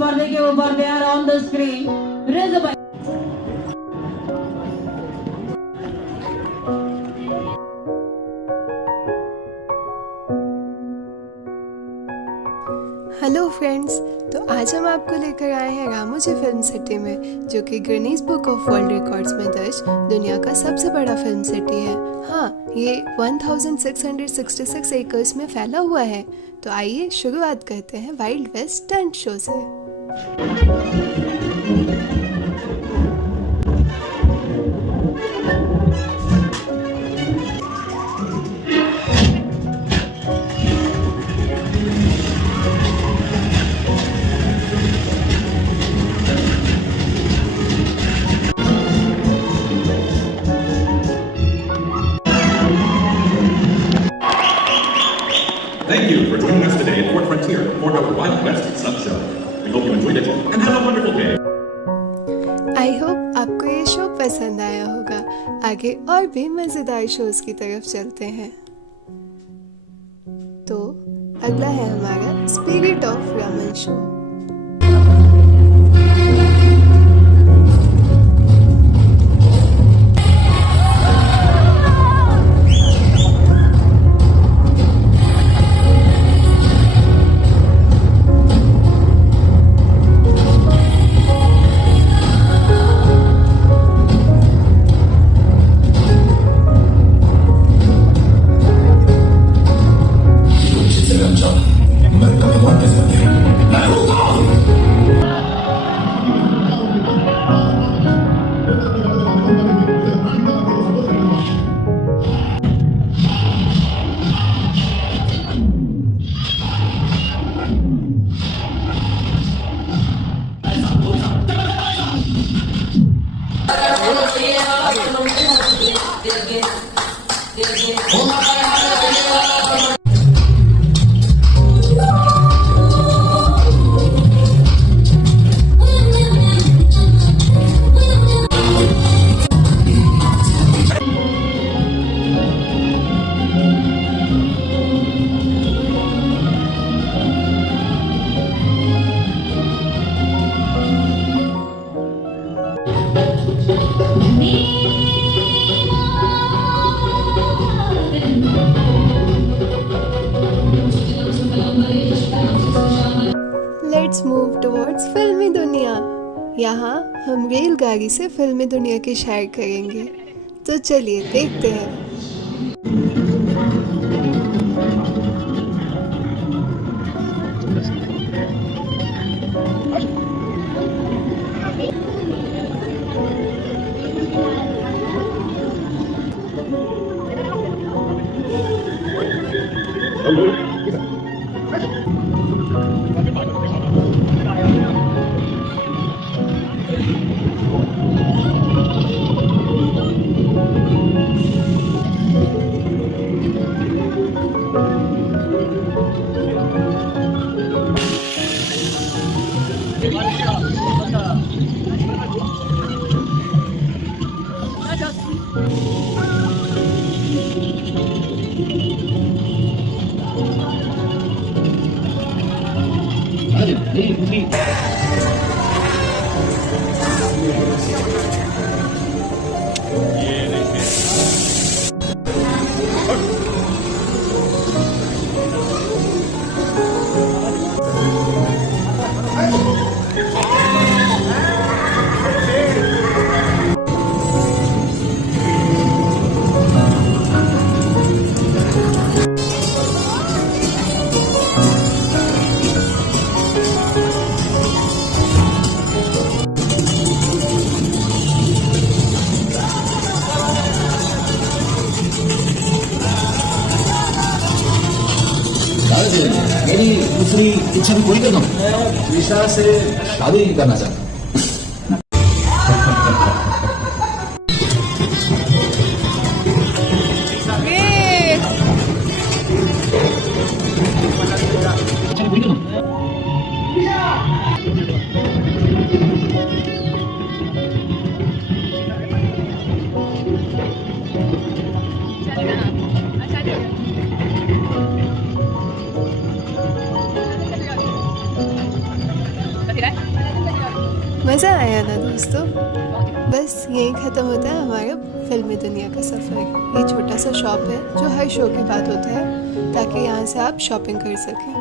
पर्दे के ऊपर they are on the screen. Raise the hello friends, तो आज हम आपको लेकर आए हैं रामोजी फिल्म सिटी में, जो कि Guinness book of world records में दर्ज दुनिया का सबसे बड़ा फिल्म सिटी है। हाँ, ये 1666 एकर्स में फैला हुआ है। तो आइए शुरुआत करते हैं वाइल्ड वेस्ट स्टंट शो से। Thank you for joining us today at Fort Frontier for our Wild West Stunt Show. We hope you enjoyed it and have a wonderful day. I hope आपको ये show पसंद आया होगा। आगे और भी मज़ेदार शोज की तरफ चलते हैं। तो अगला है हमारा spirit of Raman show. Let's move towards फिल्मी दुनिया। यहाँ हम रेलगाड़ी से फिल्मी दुनिया की सैर करेंगे। तो चलिए देखते हैं। मेरी दूसरी इच्छा भी पूरी कर दूं। विशा से शादी करना चाहता हूँ। मज़ा आया ना दोस्तों। बस यहीं ख़त्म होता है हमारा फिल्मी दुनिया का सफ़र। ये छोटा सा शॉप है जो हर शो के बाद होता है ताकि यहाँ से आप शॉपिंग कर सकें।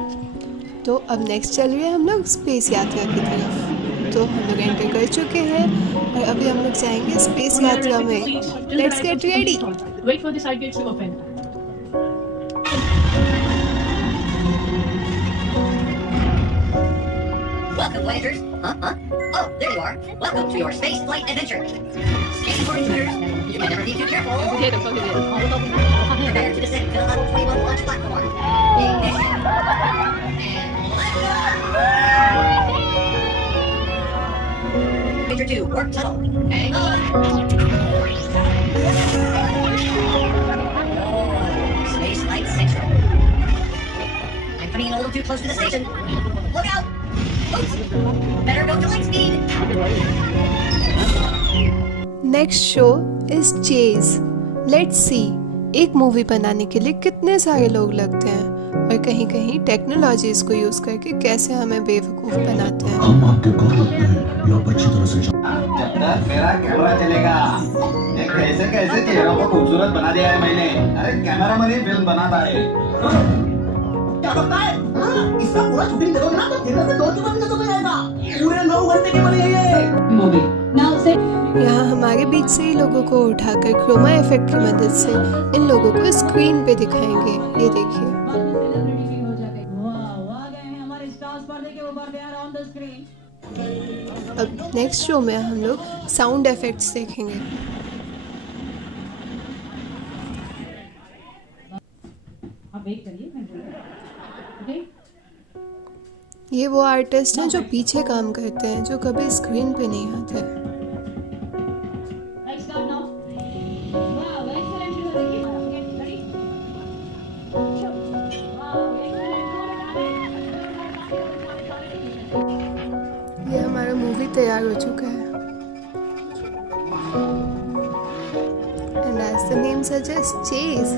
तो अब नेक्स्ट चल रहे हैं हम लोग स्पेस यात्रा की तरफ। तो हम लोग एंटर कर चुके हैं और अभी हम लोग जाएंगे स्पेस यात्रा में। Let's get ready. Wait for the side gates to open. Welcome, Voyagers. Huh? Oh, there you are. Welcome to your space flight adventure. Scanning for intruders. You may never be too careful. Prepare to descend to the level 21 launch platform. Ignition. And Major 2, warp tunnel. Hang on. Space Flight Central. I'm coming in a little too close to the station. Look out! Oops. Better go to light speed. Next show is chase. Let's see एक movie बनाने के लिए कितने सारे लोग लगते हैं और कहीं कहीं टेक्नोलॉजीज को यूज करके कैसे हमें बेवकूफ बनाते हैं। हम आपके कौन लगते हैं ये आप अच्छी तरह से मेरा कैमरा चलेगा। ये कैसे कैसे चेहरों को खूबसूरत बना दिया है मैंने। अरे कैमरा मैन ही फिल्म बनाता है। क्या करता है? इसका पूरा शूटिंग देखोगे ना तो थिएटर में 2 घंटे तो जाएगा। पूरे 9 घंटे की बनी है ये Movie. Now say. यहाँ हमारे बीच से ही लोगों को उठाकर क्रोमा इफेक्ट की मदद से इन लोगों को स्क्रीन पे दिखाएंगे। ये देखिए। अब नेक्स्ट शो में हम लोग साउंड इफेक्ट्स देखेंगे। आप वेट करिए, मैं बोल रहा हूँ। Okay? ये वो आर्टिस्ट हैं जो पीछे काम करते हैं, जो कभी स्क्रीन पे नहीं आते। Let's start now. Wow, excellent. Okay, ready? Wow, excellent. ये हमारा मूवी तैयार हो चुका है। And as the name suggests, chase.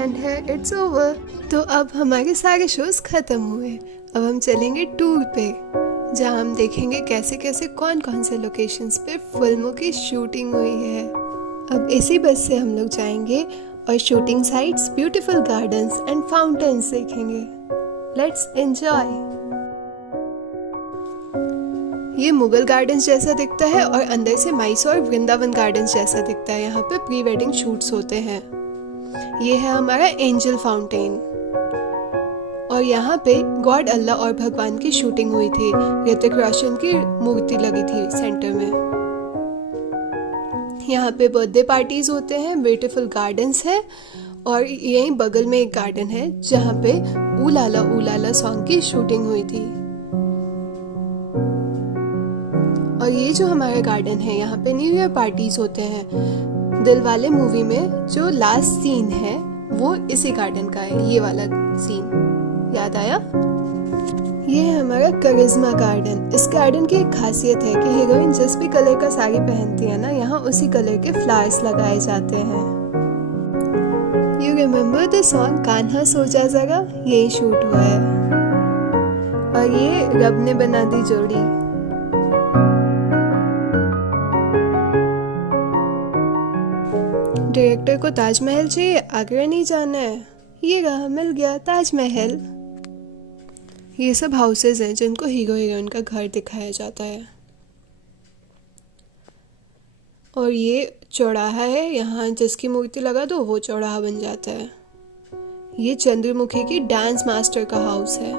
And here it's over. तो अब हमारे सारे शोज खत्म हुए। अब हम चलेंगे टूर पे, जहाँ हम देखेंगे कैसे कैसे कौन कौन से लोकेशंस पे फिल्मों की शूटिंग हुई है। अब इसी बस से हम लोग जाएंगे और shooting sites, beautiful gardens and fountains देखेंगे। Let's enjoy. ये मुगल गार्डन्स जैसा दिखता है और अंदर से मैसूर वृंदावन गार्डन्स जैसा दिखता है। यहाँ पे प्री वेडिंग शूट्स होते हैं। ये है हमारा एंजल फाउंटेन और यहाँ पे गॉड अल्लाह और भगवान की शूटिंग हुई थी। ऋतिक रोशन की मूर्ति लगी थी सेंटर में। यहाँ पे बर्थडे पार्टीज होते हैं, ब्यूटीफुल गार्डन्स है और यहीं बगल में एक गार्डन है जहाँ पे ऊलाला सॉन्ग की शूटिंग हुई थी। और ये जो हमारा गार्डन है, यहाँ पे न्यू ईयर पार्टीज होते हैं। दिलवाले मूवी में जो लास्ट सीन है वो इसी गार्डन का है। ये वाला सीन याद आया? ये है हमारा करिश्मा गार्डन। इस गार्डन की एक खासियत है कि हीरोइन जिस भी कलर का साड़ी पहनती है ना, यहाँ उसी कलर के फ्लावर्स लगाए जाते हैं। You remember the song Kanha सो जा जरा? यही शूट हुआ है। और ये रब ने बना दी जोड़ी। डायरेक्टर को ताजमहल चाहिए, आगरा नहीं जाना है। ये रहा, मिल गया ताजमहल। ये सब हाउसेज हैं जिनको हीरो हीरोइन का घर दिखाया जाता है। और ये चौराहा है, यहाँ जिसकी मूर्ति लगा दो वो चौराहा बन जाता है। ये चंद्रमुखी की डांस मास्टर का हाउस है।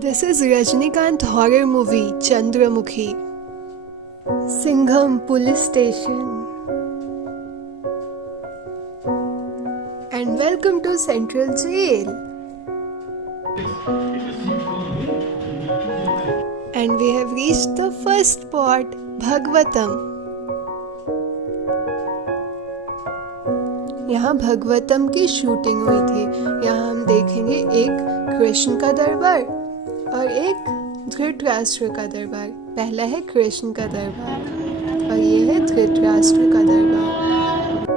This is Rajinikanth horror movie Chandramukhi. Singham police station. And welcome to Central Jail. And we have reached the first spot, Bhagavatam. यहाँ भगवतम की शूटिंग हुई थी। यहाँ हम देखेंगे एक कृष्ण का दरबार और एक धृतराष्ट्र का दरबार। पहला है कृष्ण का दरबार और ये है धृतराष्ट्र का दरबार।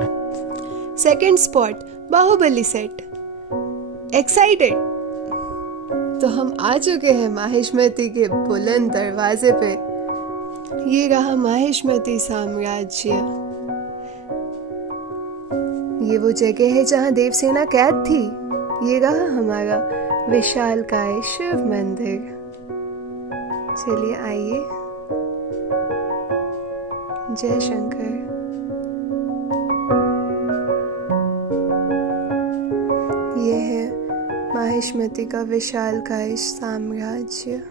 Second spot Baahubali set. Excited? तो हम आ चुके हैं माहिष्मती के बुलंद दरवाजे पे। ये रहा माहिष्मती साम्राज्य। ये वो जगह है जहाँ देवसेना कैद थी। ये रहा हमारा विशालकाय शिव मंदिर। चलिए आइए। जय शंकर। ये है माहिष्मती का विशालकाय साम्राज्य।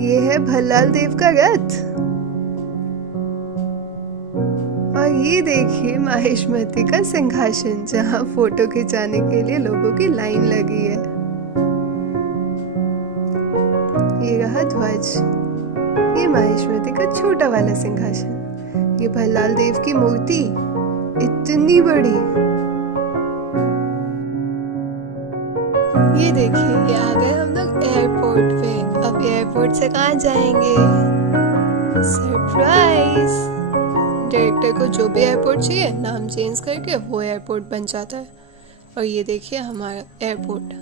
ये है भल्लाल देव का रथ और ये देखिए माहिष्मती का सिंहासन जहाँ फोटो खिंचाने के लिए लोगों की लाइन लगी है। ये रहा ध्वज। ये माहिष्मती का छोटा वाला सिंहासन। ये भल्लाल देव की मूर्ति इतनी बड़ी। ये देखिए ये आ गए हम लोग एयरपोर्ट पे। अब एयरपोर्ट से कहाँ जाएंगे? सरप्राइज। डायरेक्टर को जो भी एयरपोर्ट चाहिए नाम चेंज करके वो एयरपोर्ट बन जाता है। और ये देखिए हमारा एयरपोर्ट,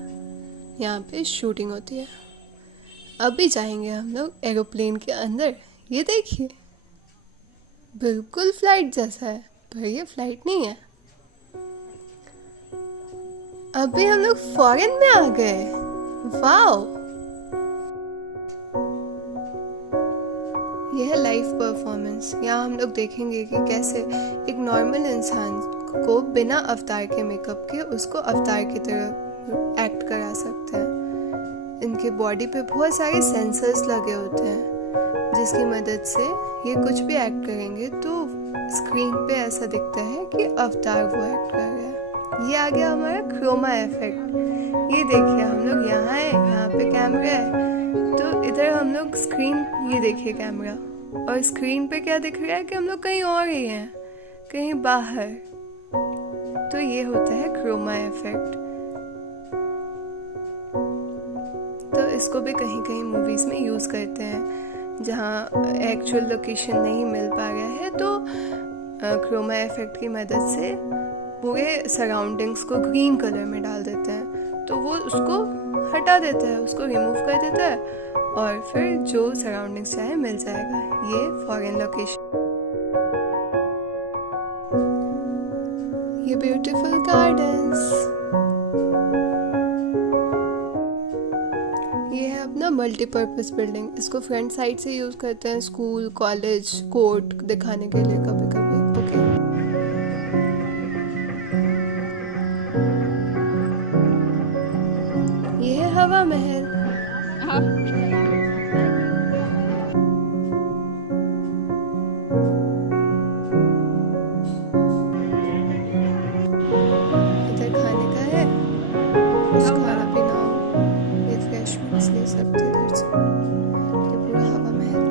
यहाँ पे शूटिंग होती है। अभी जाएंगे हम लोग एरोप्लेन के अंदर। ये देखिए बिल्कुल फ्लाइट जैसा है पर ये फ्लाइट नहीं है। अभी हम लोग फॉरेन में आ गए। वाओ। यह है लाइव परफॉर्मेंस। यहाँ हम लोग देखेंगे कि कैसे एक नॉर्मल इंसान को बिना अवतार के मेकअप के उसको अवतार की तरह एक्ट करा सकते हैं। इनके बॉडी पे बहुत सारे सेंसर्स लगे होते हैं जिसकी मदद से ये कुछ भी एक्ट करेंगे तो स्क्रीन पे ऐसा दिखता है कि अवतार वो एक्ट कर रहा है। ये आ गया हमारा क्रोमा इफेक्ट। ये देखिए हम लोग यहाँ है, यहाँ पे कैमरा है तो इधर हम लोग स्क्रीन, ये देखिए कैमरा, और स्क्रीन पे क्या दिख रहा है कि हम लोग कहीं और ही हैं, कहीं बाहर। तो ये होता है क्रोमा इफेक्ट। तो इसको भी कहीं कहीं मूवीज में यूज करते हैं जहाँ एक्चुअल लोकेशन नहीं मिल पा रहा है तो क्रोमा इफेक्ट की मदद से पूरे सराउंडिंग्स को ग्रीन कलर में डाल देते हैं तो वो उसको हटा देता है, उसको रिमूव कर देता है और फिर जो सराउंडिंग्स चाहे मिल जाएगा। ये फॉरेन लोकेशन। ये ब्यूटीफुल गार्डन्स। ये है अपना मल्टीपर्पज बिल्डिंग। इसको फ्रंट साइड से यूज करते हैं स्कूल, कॉलेज, कोर्ट दिखाने के लिए कभी कभी। ओके। ये है हवा महल। इधर खाने का है, कुछ खाना पीना हो, ये फ्रेश मिक्स ले सकते हैं इधर से। ये पूरा हवा महल।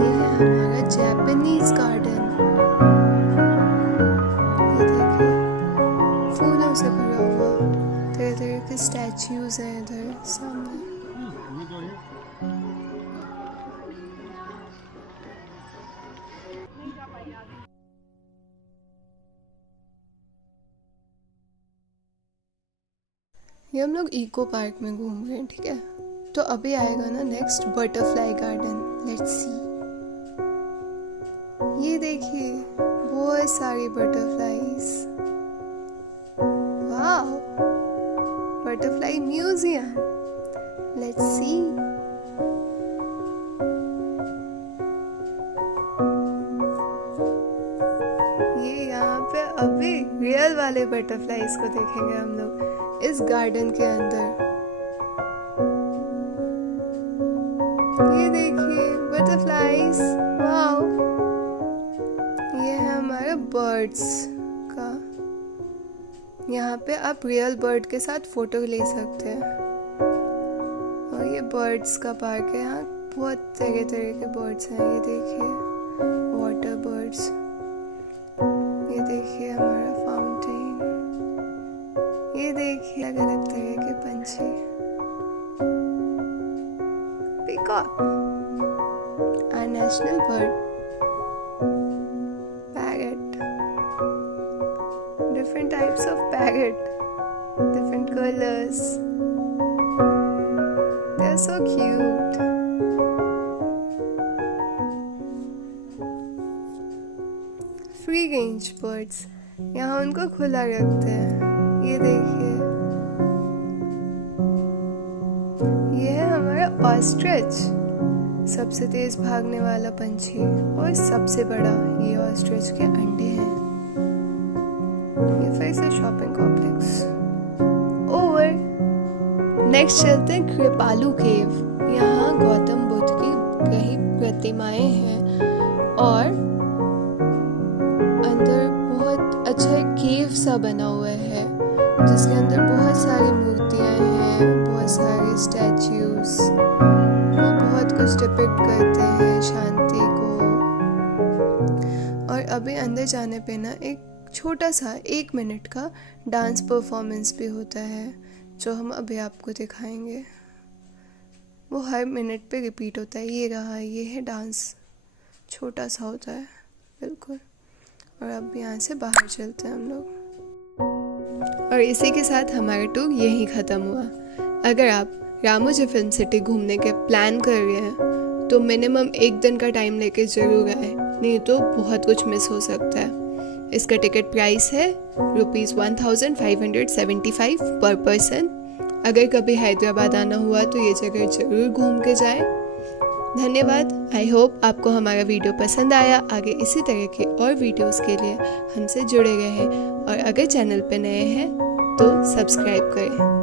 ये है हमारा जापानीज गार्डन। ये देखिए फूलों से भरा हुआ, तरह तरह के स्टैच्यूज हैं इधर सामने। ये हम लोग इको पार्क में घूम रहे हैं, ठीक है। तो अभी आएगा ना next butterfly garden. Let's see. ये देखिए बहुत सारी butterflies. Wow, butterfly museum. Let's see. ये यहाँ पे अभी रियल वाले बटरफ्लाईज को देखेंगे हम लोग इस गार्डन के अंदर। ये देखिए बटरफ्लाईज। वाओ। ये है हमारा बर्ड्स का। यहाँ पे आप रियल बर्ड के साथ फोटो ले सकते हैं। और ये बर्ड्स का पार्क है। यहाँ बहुत तरह तरह के बर्ड्स हैं। ये देखिए वाटर बर्ड्स, ये देखिए हमारा फाउंटेन, ये देखिए अलग अलग तरह के पंछी। Peacock, our national bird, parrot, different types of parrot, different colors, they are so cute. Free range birds, यहाँ उनको खुला रखते हैं। ये देखिए, ये है हमारा ऑस्ट्रिच, सबसे तेज भागने वाला पंछी और सबसे बड़ा। ये ऑस्ट्रिच के अंडे हैं। ये फिर से शॉपिंग कॉम्प्लेक्स। ओवर नेक्स्ट चलते हैं कृपालु केव। यहाँ गौतम बुद्ध की कई प्रतिमाएं हैं और अंदर बहुत अच्छा केव सा बना हुआ है जिसके अंदर बहुत सारी मूर्तियां हैं, बहुत सारे स्टैच्यूज, वो बहुत कुछ डिपिक्ट करते हैं शांति को। और अभी अंदर जाने पे ना एक छोटा सा 1 मिनट का डांस परफॉर्मेंस भी होता है जो हम अभी आपको दिखाएंगे। वो हर मिनट पे रिपीट होता है। ये रहा, ये है डांस, छोटा सा होता है बिल्कुल। और अब यहाँ से बाहर चलते हैं हम लोग। और इसी के साथ हमारा टूर यहीं ख़त्म हुआ। अगर आप रामोजी फिल्म सिटी घूमने के प्लान कर रहे हैं तो मिनिमम 1 दिन का टाइम लेके ज़रूर आए, नहीं तो बहुत कुछ मिस हो सकता है। इसका टिकट प्राइस है ₹1575 पर पर्सन। अगर कभी हैदराबाद आना हुआ तो ये जगह ज़रूर घूम के जाएं। धन्यवाद। आई होप आपको हमारा वीडियो पसंद आया। आगे इसी तरह के और वीडियोस के लिए हमसे जुड़े रहें और अगर चैनल पर नए हैं तो सब्सक्राइब करें।